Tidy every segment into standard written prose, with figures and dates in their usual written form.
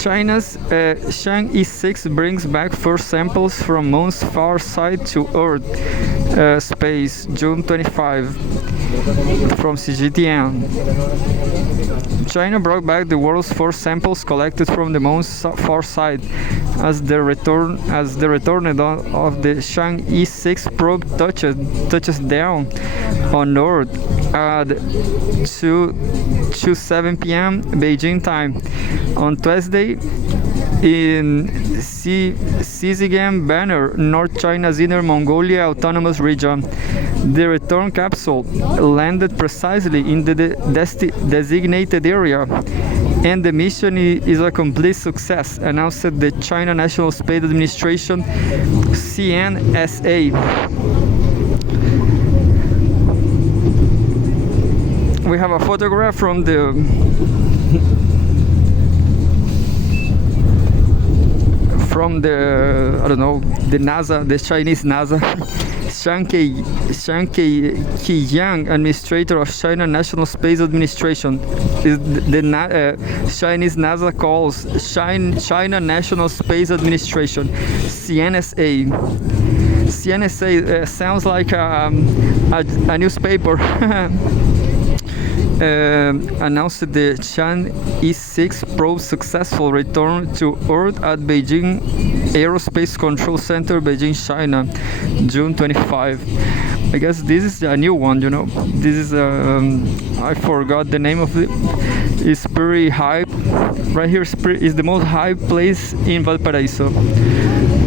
China's Chang'e-6 brings back first samples from Moon's far side to Earth space, June 25, from CGTN. China brought back the world's first samples collected from the Moon's far side as the return of the Chang'e-6 probe touches down on Earth at 2:07 p.m. Beijing time on Thursday in Xizhiang Banner, North China's Inner Mongolia Autonomous Region. The return capsule landed precisely in the designated area, and the mission is a complete success, announced the China National Space Administration, CNSA. We have a photograph from the I don't know, the NASA, the Chinese NASA. Chang'e-6, administrator of China National Space Administration, is the Chinese NASA calls China National Space Administration, CNSA. CNSA sounds like a newspaper. Announced the Chang'e-6 probe's successful return to Earth at Beijing Aerospace Control Center, Beijing, China, June 25. I guess this is a new one, you know. This is I forgot the name of it. It's pretty high. Right here is the most high place in Valparaiso.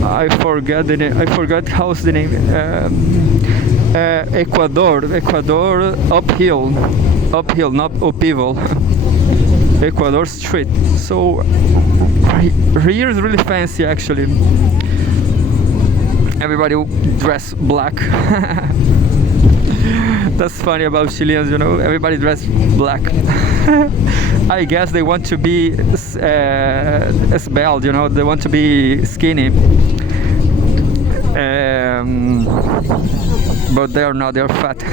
I forgot the name. I forgot how's the name. Ecuador, uphill, not upheaval. Ecuador Street. So here is really fancy, actually. Everybody dress black. That's funny about Chileans, you know. Everybody dress black. I guess they want to be svelte, you know. They want to be skinny. But they are not, they are fat.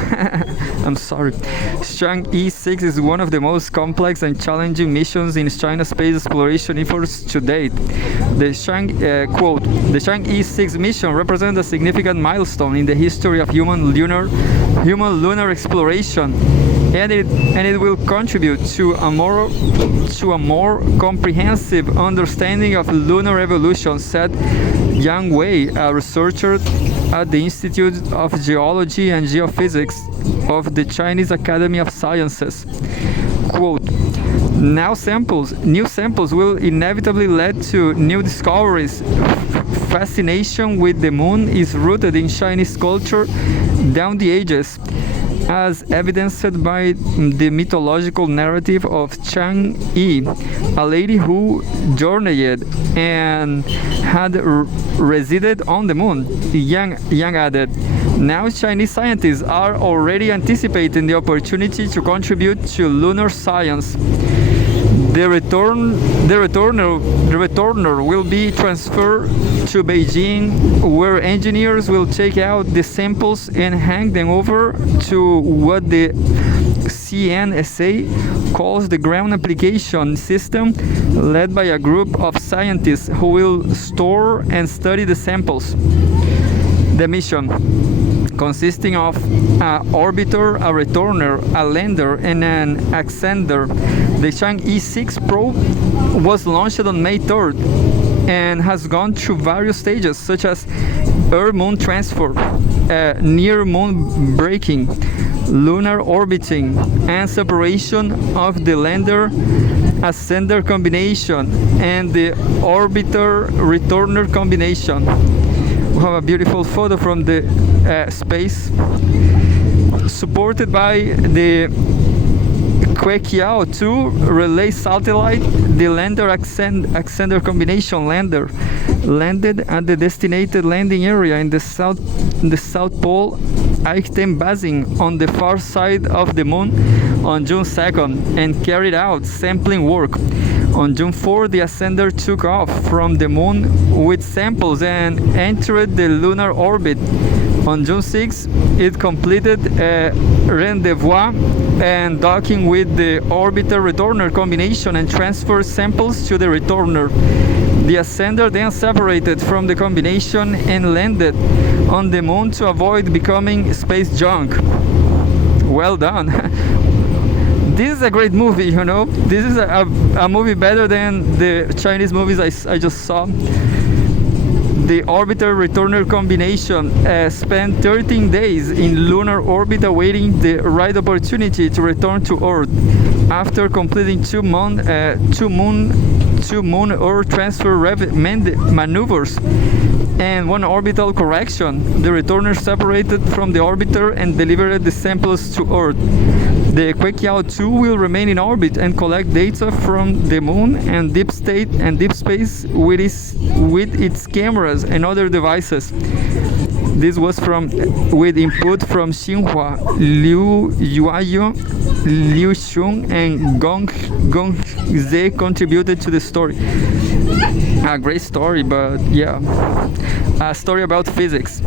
I'm sorry. Chang'e-6 is one of the most complex and challenging missions in China's space exploration efforts to date. The Chang'e-6 mission represents a significant milestone in the history of human lunar exploration, and it will contribute to a more comprehensive understanding of lunar evolution, said Yang Wei, a researcher at the Institute of Geology and Geophysics of the Chinese Academy of Sciences. Quote, new samples will inevitably lead to new discoveries. Fascination with the moon is rooted in Chinese culture down the ages, as evidenced by the mythological narrative of Chang'e, a lady who journeyed and had resided on the moon. Yang added, now Chinese scientists are already anticipating the opportunity to contribute to lunar science. The returner will be transferred to Beijing, where engineers will take out the samples and hand them over to what the CNSA calls the Ground Application System, led by a group of scientists who will store and study the samples. The mission, consisting of an orbiter, a returner, a lander, and an ascender. The Chang'e-6 probe was launched on May 3rd and has gone through various stages, such as Earth-Moon transfer, near-Moon braking, lunar orbiting, and separation of the lander-ascender combination and the orbiter-returner combination. We have a beautiful photo from the space, supported by the Chang'e-2 relay satellite. The lander-ascender combination lander landed at the designated landing area in the South Pole item basin on the far side of the moon on June 2nd and carried out sampling work. On June 4, the ascender took off from the moon with samples and entered the lunar orbit. On June 6, it completed a rendezvous and docking with the orbiter-returner combination and transferred samples to the returner. The ascender then separated from the combination and landed on the moon to avoid becoming space junk. Well done. This is a great movie, you know. This is a movie better than the Chinese movies I just saw. The orbiter-returner combination spent 13 days in lunar orbit awaiting the right opportunity to return to Earth. After completing two moon Earth transfer maneuvers and one orbital correction, the returner separated from the orbiter and delivered the samples to Earth. The Queqiao 2 will remain in orbit and collect data from the moon and deep space with its cameras and other devices. This was with input from Xinhua, Liu Yuayo, Liu Xun, and Gong Ze contributed to the story. A great story, but yeah, a story about physics.